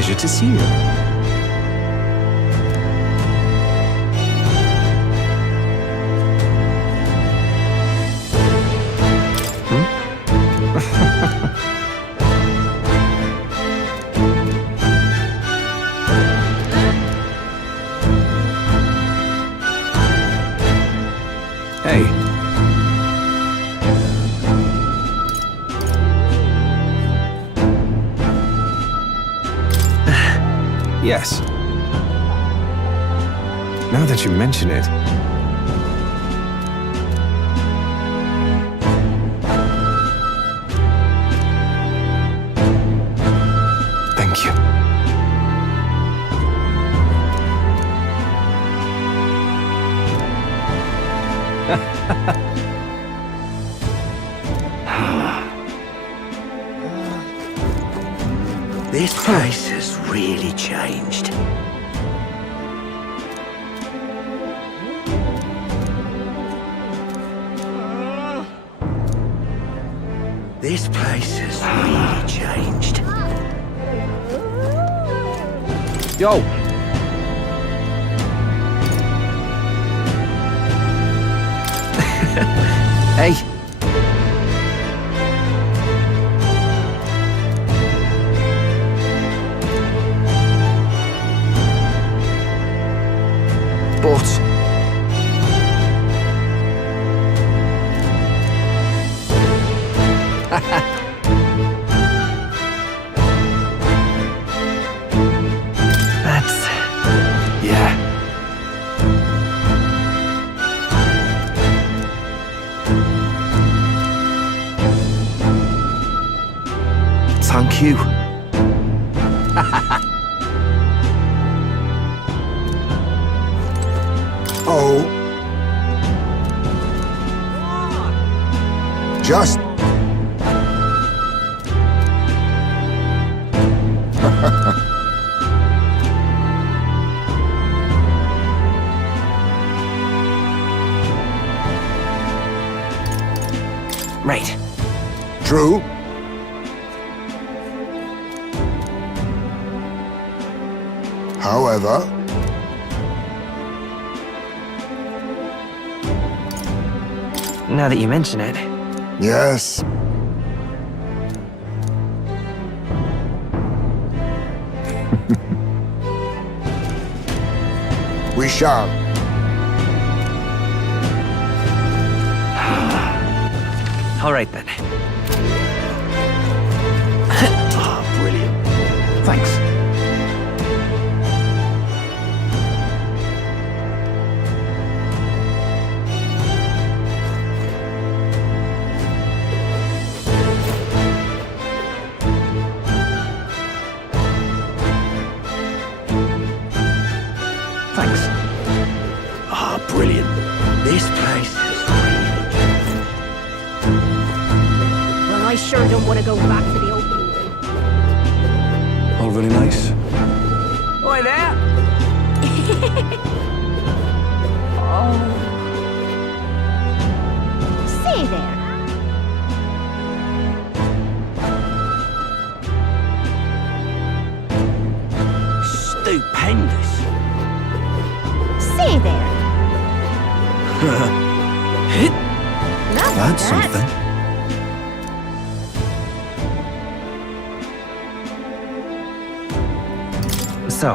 pleasure to see you. Hey. Yes. Now that you mention it. Thank you. This place has really changed. This place has really changed. Yo! Hey! But... That's... yeah. Thank you. Oh. Just... Right. True. However... Now that you mention it. Yes. We shall. All right then. Ah, brilliant. Thanks. Thanks. Ah, brilliant. This place is really... Well, I sure don't want to go back to the opening room. All very nice. Oi there! Oh. Say there. Stupendous. Say there. Not That's that. something. So,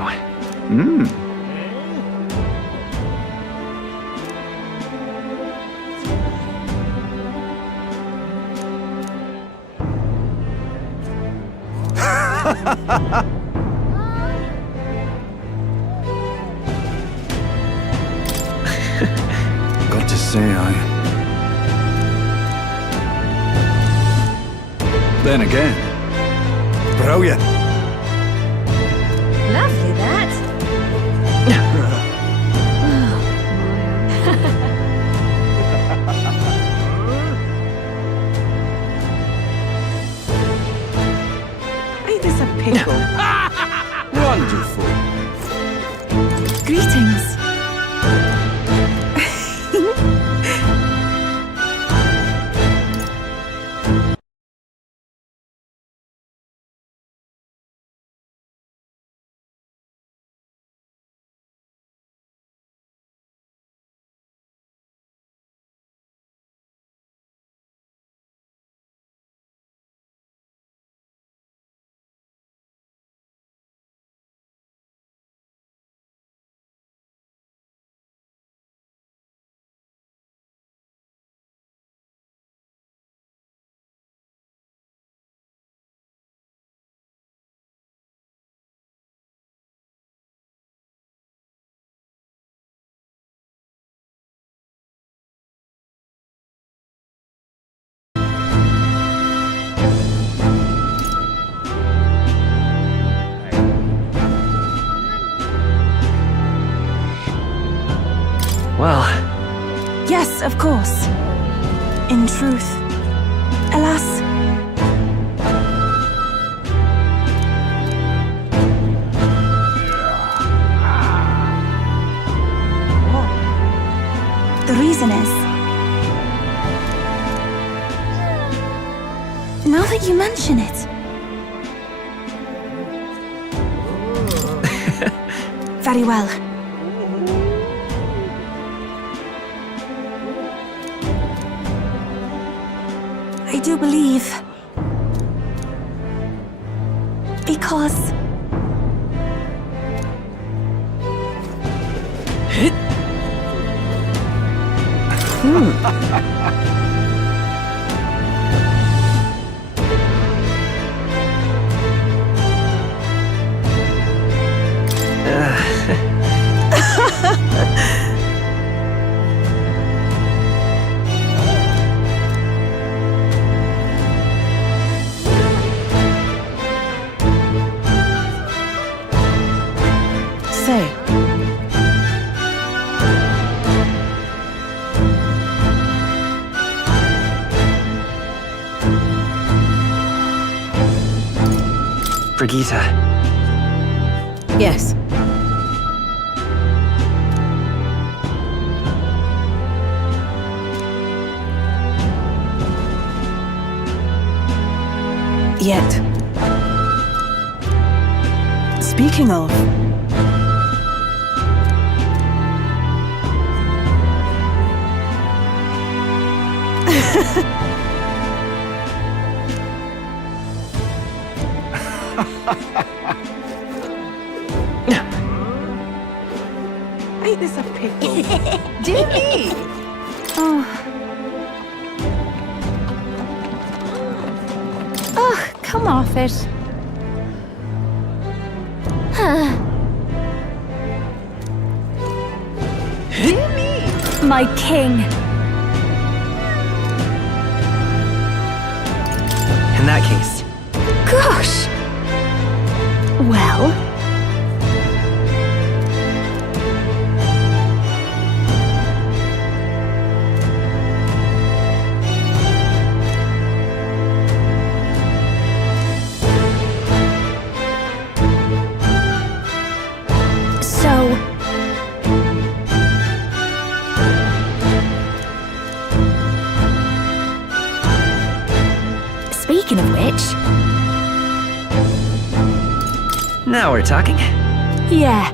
Got to say, Then again, brilliant. Lovely, that. Ain't this a pickle? Wonderful. Greetings. Well, Yes, of course. In truth, alas. The reason is, now that you mention it, very well. I do believe, because say. Brigitte, Yes. Yet. Speaking of. Ain't this a pickle? Dear me! Oh, come off it. My king. in that case, Gosh. Well, so speaking of which, now we're talking. yeah.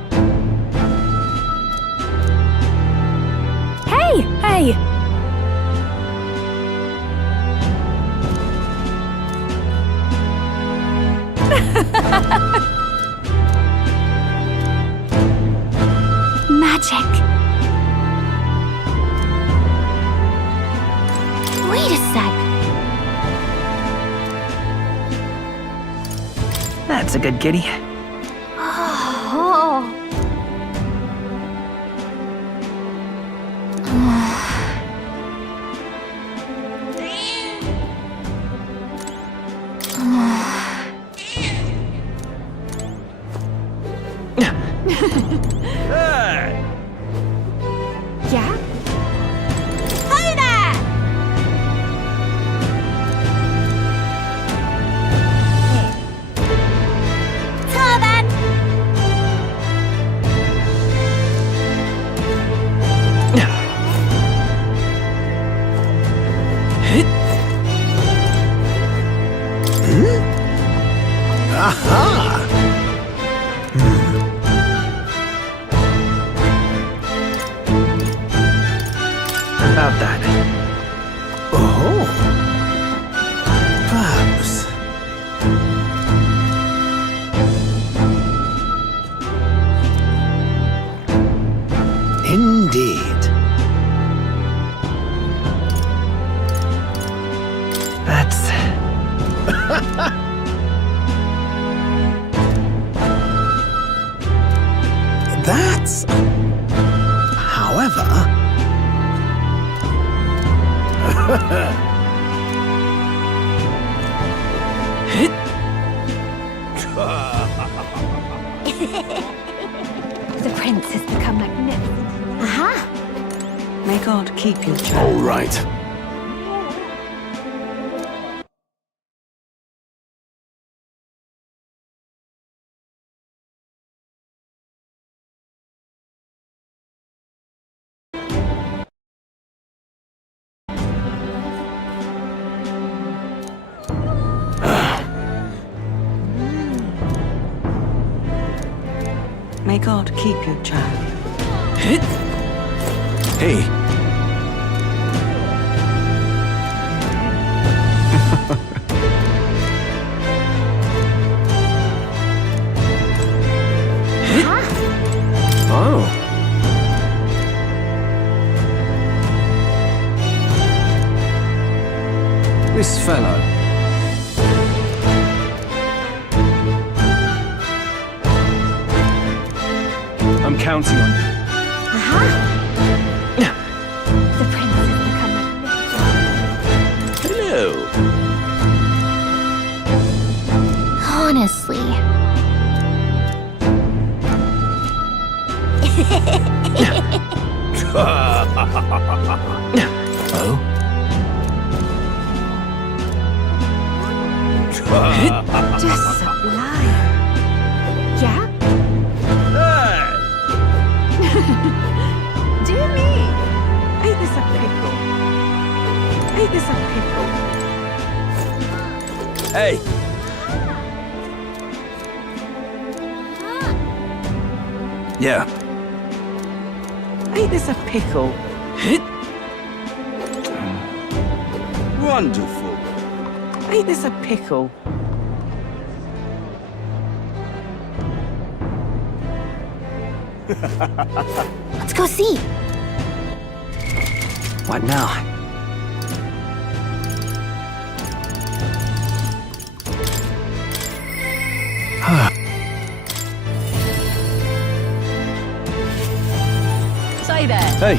Hey, hey. Magic. Wait a sec. That's a good kitty. Oh. Yeah? Hi there! Ta then! Aha! About that. Oh. Perhaps. Indeed. That's... That's... However... The prince has become magnificent. Aha! May God keep you, child. All right. May God keep you, child. Hey. Oh. This fellow. I'm counting on you. The prince has become magnificent. Hello. Honestly. Oh? Just sublime. Yeah? Dear me. Ain't this a pickle? Ain't this a pickle? Hey. Yeah. Ain't this a pickle? Wonderful. Ain't this a pickle? Let's go see. What now? Say there. Hey.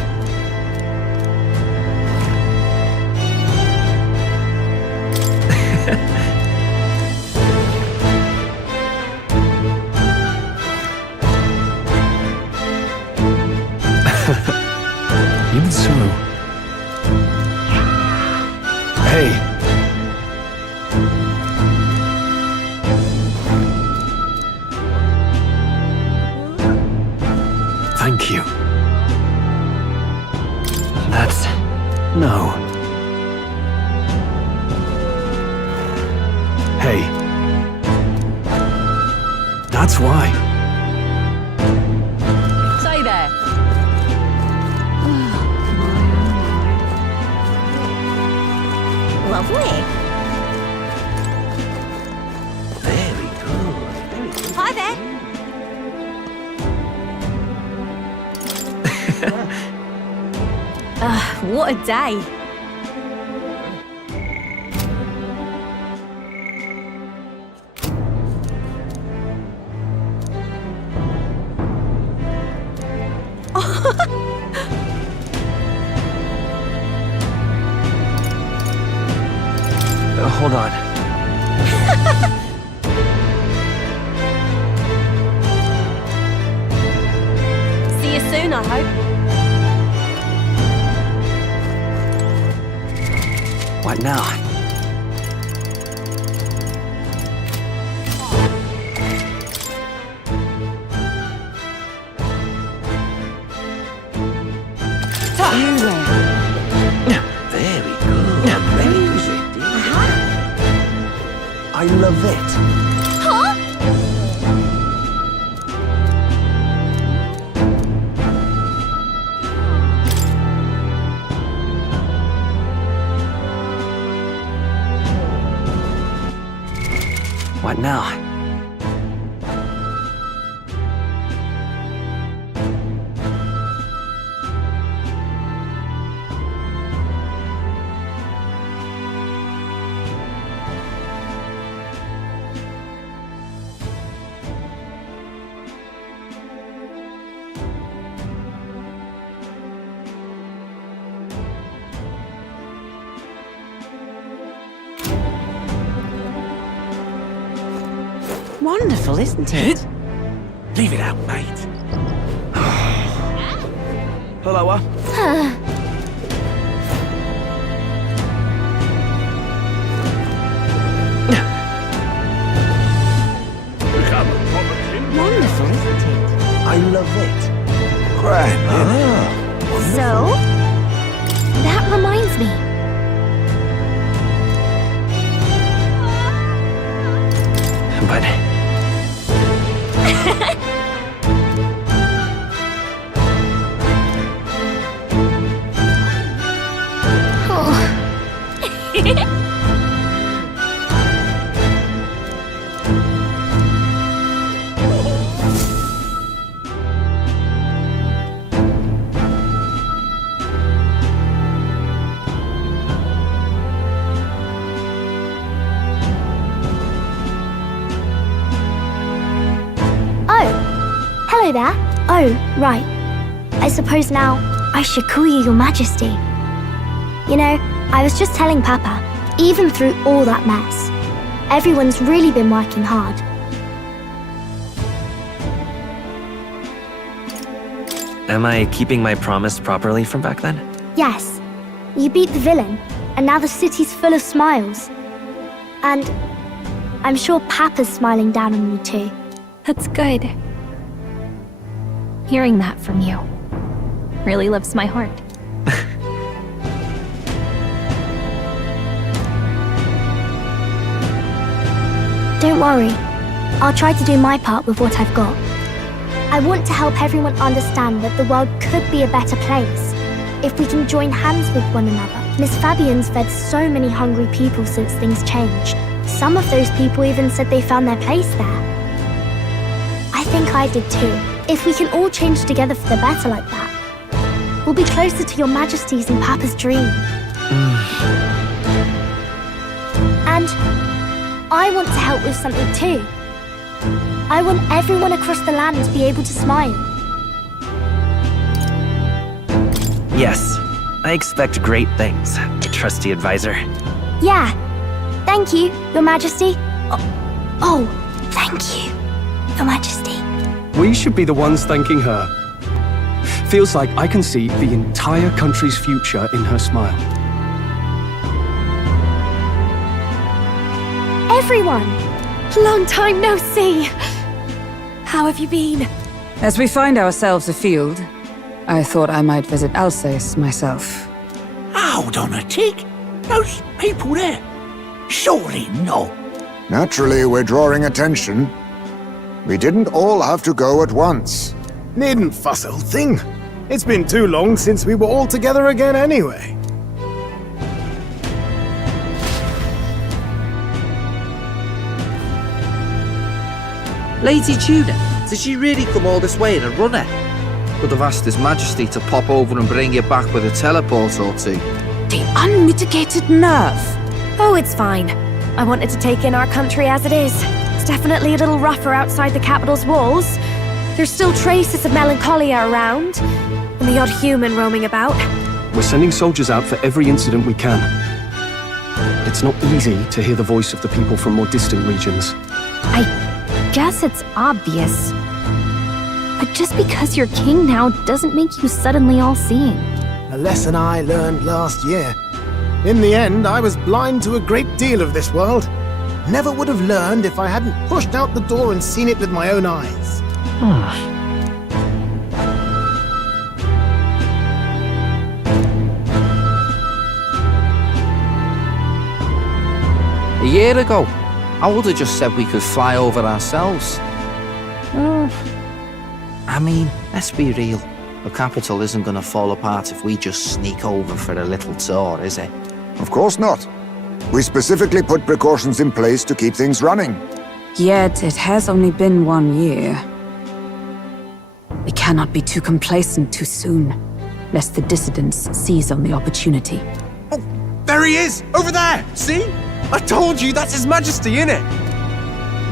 Even so. Hey. Thank you. That's... No. Hey. That's why. Say there. Lovely. very good. Very good. Hi there. What a day. Hold on. See you soon, I hope. What now? You there. Very good. Amazing. I love it. Huh? What now? Wonderful, isn't it? Leave it out, mate. Hello. Wonderful, isn't it? I love it. Grand. So, that reminds me. But Oh, hello there. Oh, right. I suppose now I should call you Your Majesty. You know, I was just telling Papa, even through all that mess, everyone's really been working hard. am I keeping my promise properly from back then? Yes, you beat the villain, and now the city's full of smiles. And I'm sure Papa's smiling down on you too. That's good. Hearing that from you really lifts my heart. Don't worry, I'll try to do my part with what I've got. I want to help everyone understand that the world could be a better place if we can join hands with one another. Miss Fabian's fed so many hungry people since things changed. Some of those people even said they found their place there. I think I did too. If we can all change together for the better like that, we'll be closer to Your Majesty's and Papa's dream. And I want to help with something too. I want everyone across the land to be able to smile. Yes, I expect great things, my trusty advisor. Yeah. Thank you, Your Majesty. Oh, thank you, Your Majesty. We should be the ones thanking her. Feels like I can see the entire country's future in her smile. Everyone! Long time no see. How have you been? As we find ourselves afield, I thought I might visit Alsace myself. Hold on a tick. Those people there. Surely not. Naturally, we're drawing attention. We didn't all have to go at once. Needn't fuss, old thing. It's been too long since we were all together again anyway. Lady Tudor, did she really come all this way in a runner? Could have asked His Majesty to pop over and bring you back with a teleport or two. The unmitigated nerve. Oh, it's fine. I wanted to take in our country as it is. It's definitely a little rougher outside the capital's walls. There's still traces of melancholia around, and the odd human roaming about. We're sending soldiers out for every incident we can. It's not easy to hear the voice of the people from more distant regions. I guess it's obvious. But just because you're king now doesn't make you suddenly all-seeing. A lesson I learned last year. In the end, I was blind to a great deal of this world. Never would have learned if I hadn't pushed out the door and seen it with my own eyes. A year ago, I would have just said we could fly over ourselves. I mean, let's be real. The capital isn't going to fall apart if we just sneak over for a little tour, is it? Of course not. We specifically put precautions in place to keep things running. Yet it has only been 1 year. We cannot be too complacent too soon, lest the dissidents seize on the opportunity. There he is! Over there! See? I told you, that's His Majesty, innit?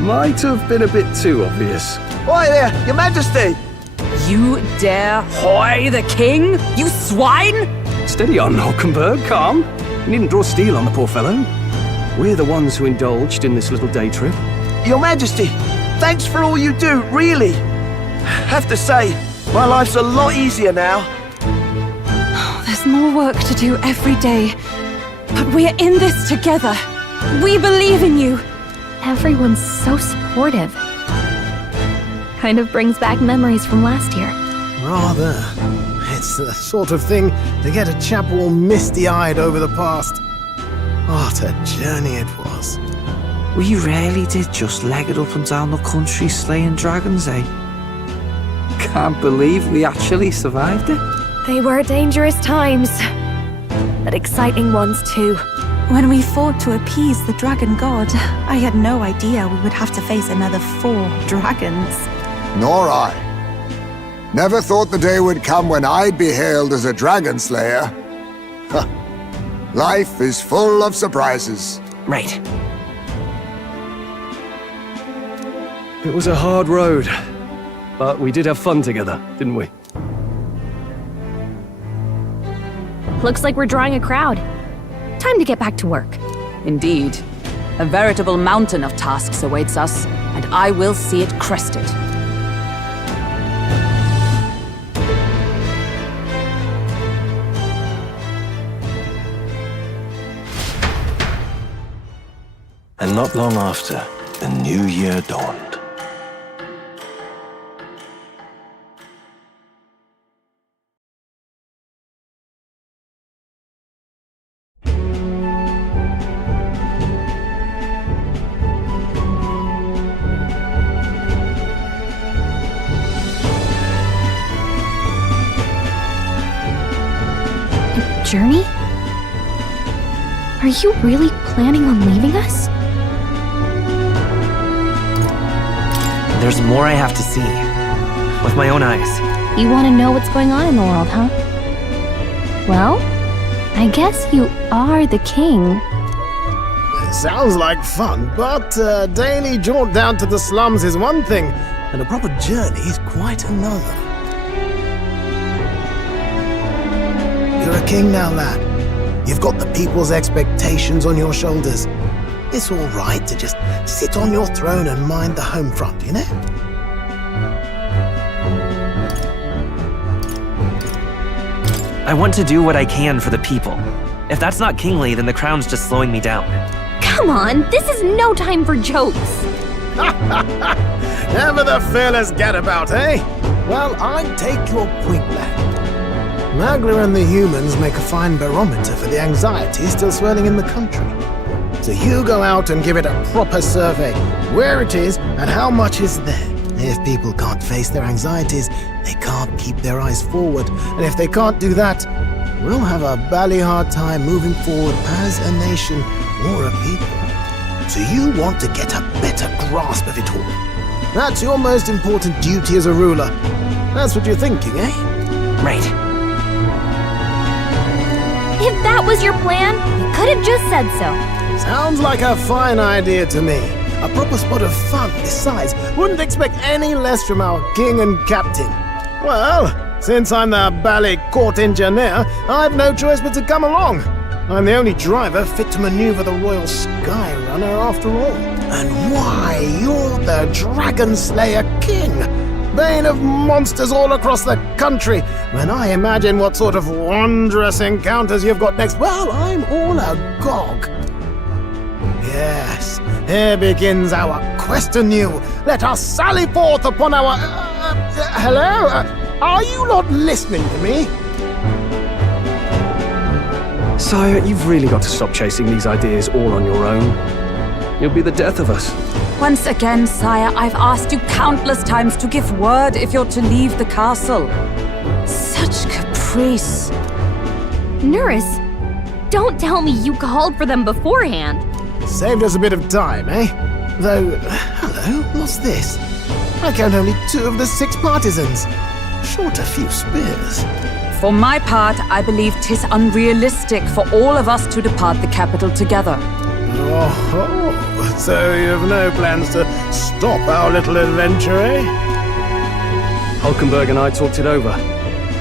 Might have been a bit too obvious. Oi there, Your Majesty! You dare hoy the king, you swine! Steady on, Hulkenberg, calm. You needn't draw steel on the poor fellow. We're the ones who indulged in this little day trip. Your Majesty, thanks for all you do, really. Have to say, my life's a lot easier now. There's more work to do every day. But we're in this together. We believe in you. Everyone's so supportive. Kind of brings back memories from last year. Rather. It's the sort of thing to get a chap all misty-eyed over the past. What a journey it was. We really did just leg it up and down the country slaying dragons, eh? Can't believe we actually survived it. They were dangerous times, but exciting ones too. When we fought to appease the dragon god, I had no idea we would have to face another 4 dragons. Nor I. Never thought the day would come when I'd be hailed as a dragon slayer. Huh. Life is full of surprises. Right. It was a hard road, but we did have fun together, didn't we? Looks like we're drawing a crowd. Time to get back to work. Indeed. A veritable mountain of tasks awaits us, and I will see it crested. And not long after, a new year dawned. Journey? Are you really planning on leaving us? There's more I have to see. With my own eyes. You want to know what's going on in the world, huh? Well, I guess you are the king. It sounds like fun, but a daily jaunt down to the slums is one thing, and a proper journey is quite another. You're a king now, lad. You've got the people's expectations on your shoulders. It's all right to just sit on your throne and mind the home front, you know? I want to do what I can for the people. If that's not kingly, then the crown's just slowing me down. Come on, this is no time for jokes. Never the fearless gadabout, eh? Well, I take your point, lad. Magla and the humans make a fine barometer for the anxiety still swirling in the country. So you go out and give it a proper survey, where it is and how much is there. If people can't face their anxieties, they can't keep their eyes forward. And if they can't do that, we'll have a bally hard time moving forward as a nation or a people. So you want to get a better grasp of it all. That's your most important duty as a ruler. That's what you're thinking, eh? Right. If that was your plan, you could have just said so. Sounds like a fine idea to me. A proper spot of fun besides. Wouldn't expect any less from our king and captain. Well, since I'm the bally court engineer, I've no choice but to come along. I'm the only driver fit to maneuver the Royal Skyrunner after all. And why, you're the Dragon Slayer King, bane of monsters all across the country. When I imagine what sort of wondrous encounters you've got next, well, I'm all agog. Yes, here begins our quest anew. Let us sally forth upon our... hello? Are you not listening to me? Sire, you've really got to stop chasing these ideas all on your own. You'll be the death of us. Once again, sire, I've asked you countless times to give word if you're to leave the castle. Such caprice. Nurse, don't tell me you called for them beforehand. Saved us a bit of time, eh? Though, hello, what's this? I count only 2 of the 6 partisans. Short a few spears. For my part, I believe 'tis unrealistic for all of us to depart the capital together. Oh, so you've no plans to stop our little adventure, eh? Hulkenberg and I talked it over.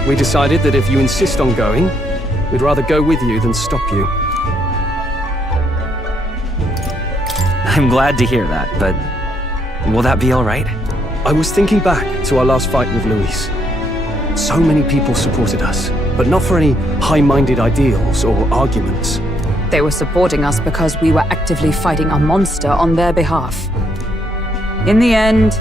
We decided that if you insist on going, we'd rather go with you than stop you. I'm glad to hear that, but will that be all right? I was thinking back to our last fight with Luis. So many people supported us, but not for any high-minded ideals or arguments. They were supporting us because we were actively fighting a monster on their behalf. In the end,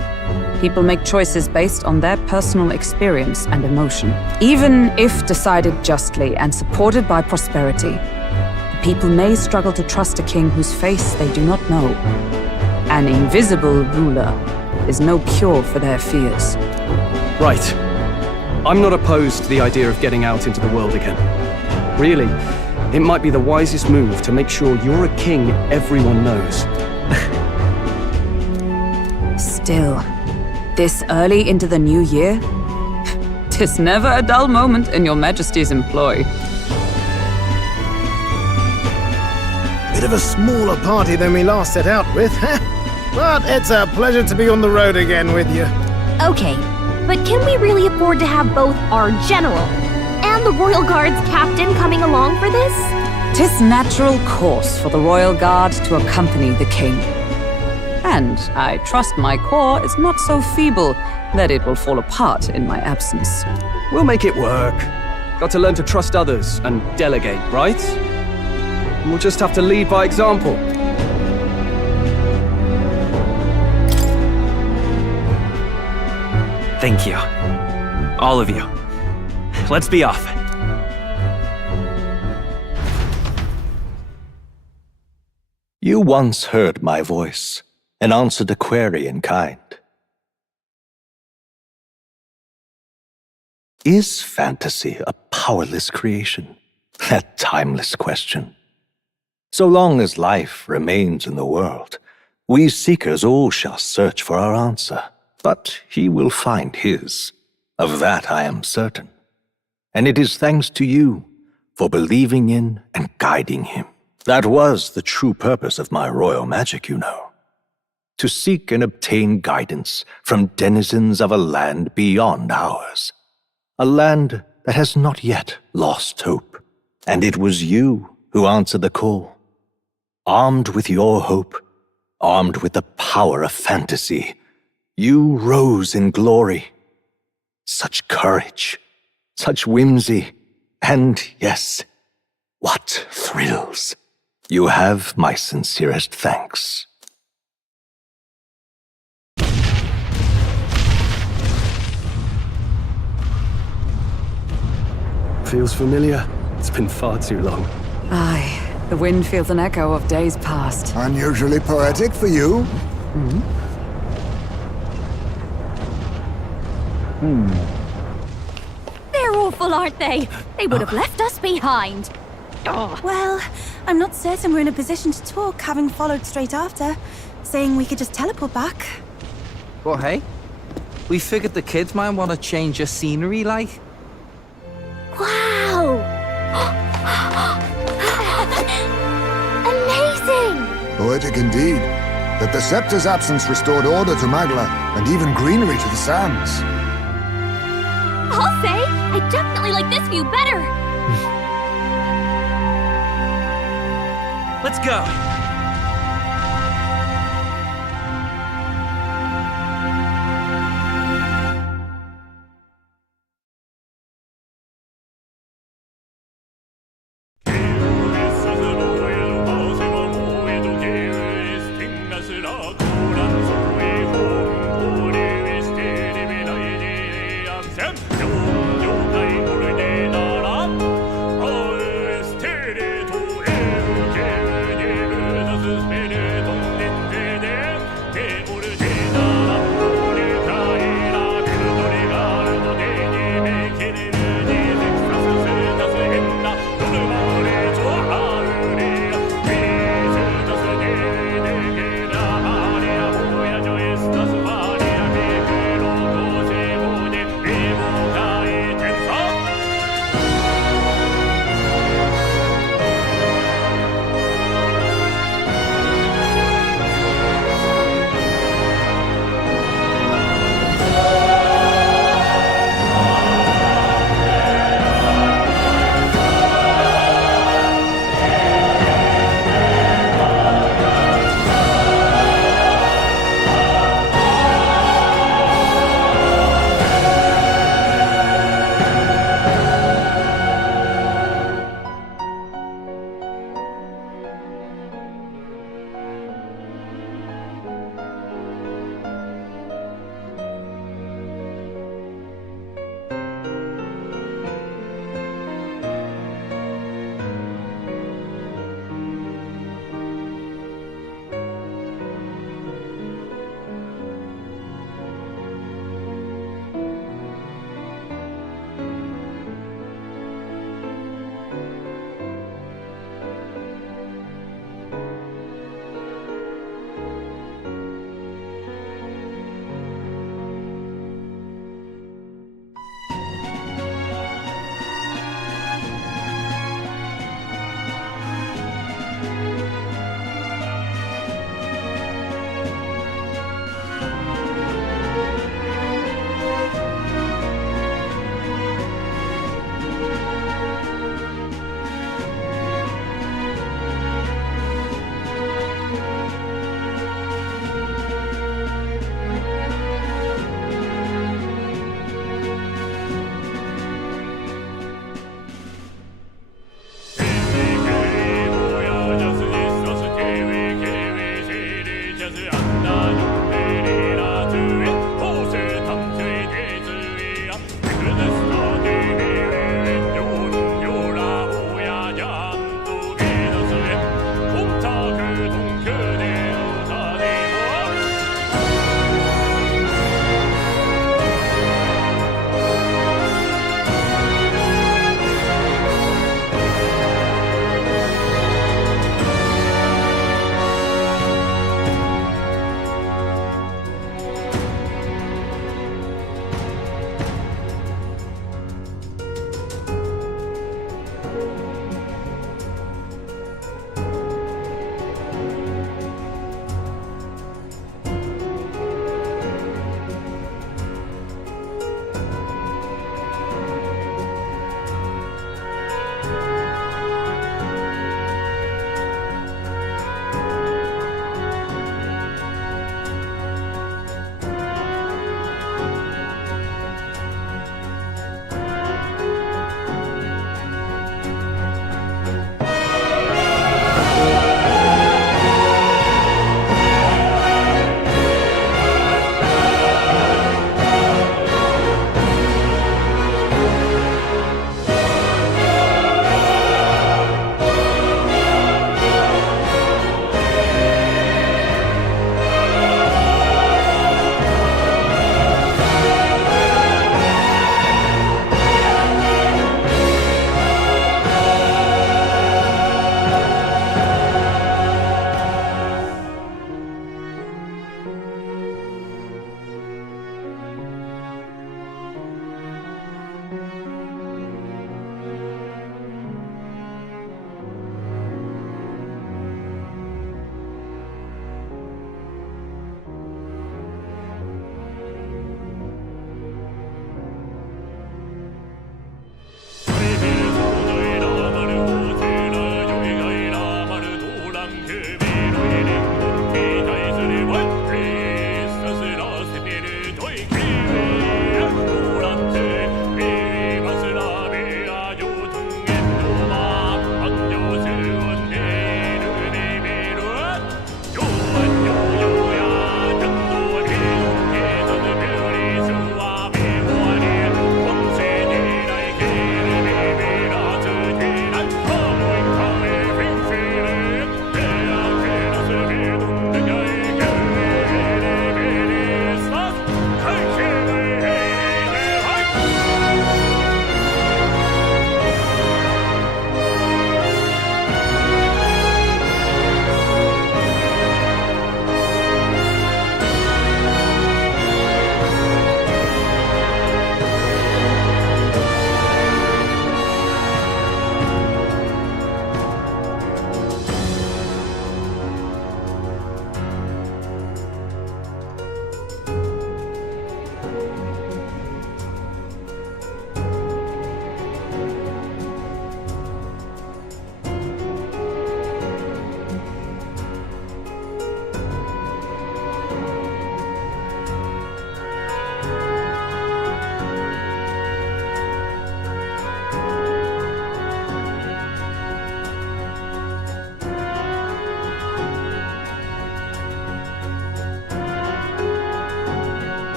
People make choices based on their personal experience and emotion. Even if decided justly and supported by prosperity, the people may struggle to trust a king whose face they do not know. An invisible ruler is no cure for their fears. Right. I'm not opposed to the idea of getting out into the world again. Really, it might be the wisest move to make sure you're a king everyone knows. Still, this early into the new year? 'Tis never a dull moment in your Majesty's employ. Bit of a smaller party than we last set out with, huh? But it's a pleasure to be on the road again with you. Okay, but can we really afford to have both our general and the Royal Guard's captain coming along for this? 'Tis natural course for the Royal Guard to accompany the king. And I trust my corps is not so feeble that it will fall apart in my absence. We'll make it work. Got to learn to trust others and delegate, right? We'll just have to lead by example. Thank you. All of you. Let's be off. You once heard my voice and answered a query in kind. Is fantasy a powerless creation? That timeless question. So long as life remains in the world, we seekers all shall search for our answer. But he will find his. Of that I am certain. And it is thanks to you for believing in and guiding him. That was the true purpose of my royal magic, you know. To seek and obtain guidance from denizens of a land beyond ours. A land that has not yet lost hope. And it was you who answered the call. Armed with your hope, armed with the power of fantasy, you rose in glory. Such courage, such whimsy, and yes, what thrills. You have my sincerest thanks. Feels familiar. It's been far too long. Aye, the wind feels an echo of days past. Unusually poetic for you. They're awful, aren't they? They would have left us behind. Oh. Well, I'm not certain we're in a position to talk, having followed straight after, saying we could just teleport back. But hey, we figured the kids might want to change your scenery, like. Wow! Amazing! Poetic indeed. That the scepter's absence restored order to Magla, and even greenery to the sands. I'll say, I definitely like this view better. Let's go.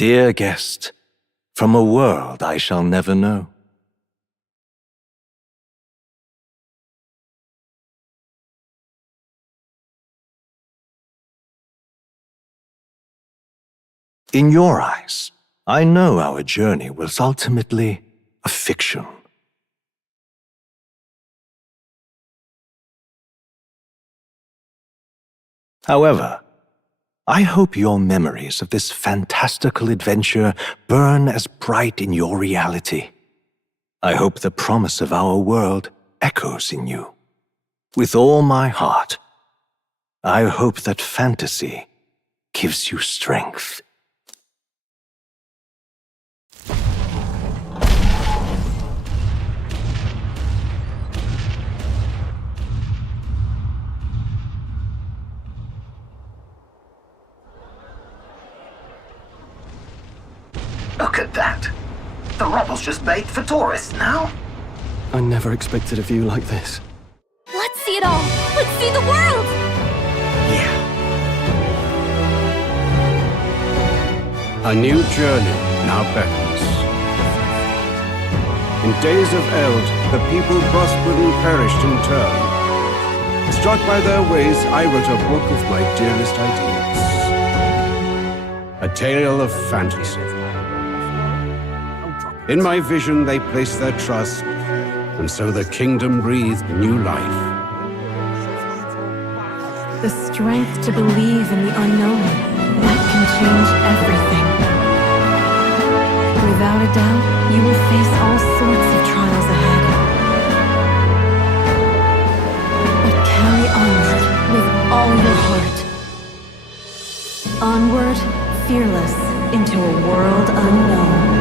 Dear guest, from a world I shall never know. In your eyes, I know our journey was ultimately a fiction. However, I hope your memories of this fantastical adventure burn as bright in your reality. I hope the promise of our world echoes in you. With all my heart, I hope that fantasy gives you strength. Look at that. The rubble's just bait for tourists now. I never expected a view like this. Let's see it all! Let's see the world! A new journey now beckons. In days of eld, the people prospered and perished in turn. Struck by their ways, I wrote a book of my dearest ideas. A tale of fantasy. In my vision, they placed their trust, and so the kingdom breathed new life. The strength to believe in the unknown, that can change everything. Without a doubt, you will face all sorts of trials ahead. But carry onward with all your heart. Onward, fearless, into a world unknown.